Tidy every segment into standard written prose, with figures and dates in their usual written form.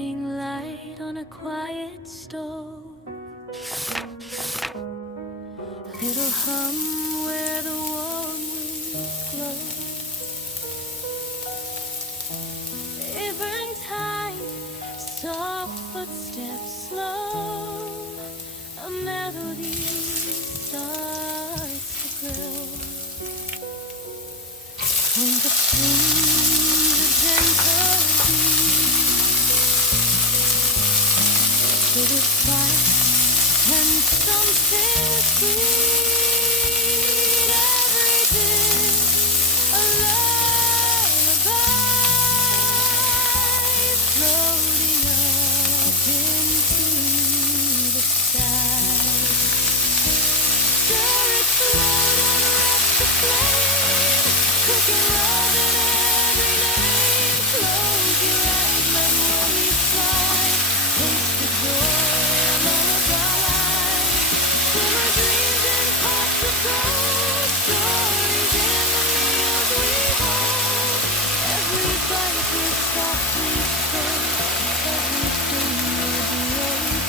morning light on a quiet stove. Little hum where the warm winds blow. Eventide, soft footsteps slow. A melody starts to grow. Clink of strings, a gentle beat. Little spark and something sweet. Every bit a lullaby floating up into the sky. Stir it slow, don't rush the flame. Cooking love in every name. Close your eyes, let worries fly. Taste the joy of lullaby. Simmer dreams in pots of gold. Stories in the meals we hold. Every bite will softly say everything will be okay.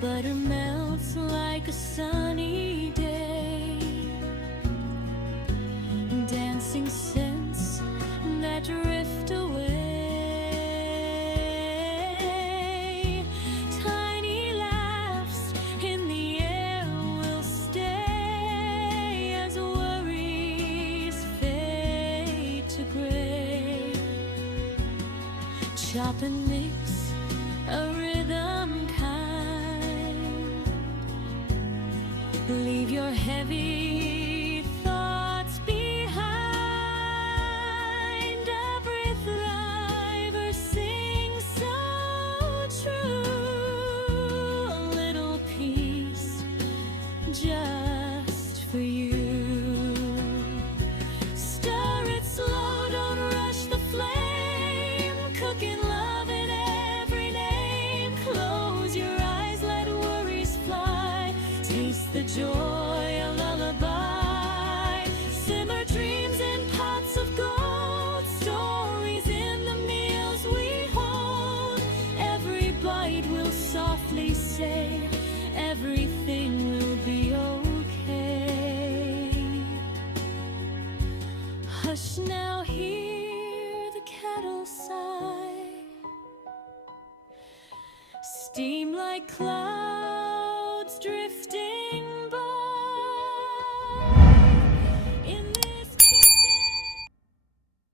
Butter melts like a sunny day. Dancing scents that drift away. Tiny laughs in the air will stay as worries fade to gray. Chop and mix a rhythm kind. Leave your heavy thoughts behind. Every thriver sings so true. A little peace just for you. Stir it slow, don't rush the flame. Cooking love in every name. Close your eyes, let worries fly. Taste the joy, a lullaby. Simmer dreams in pots of gold. Stories in the meals we hold. Every bite will softly say everything will be okay. Hush now, hear the kettle sigh. Steam like clouds drifting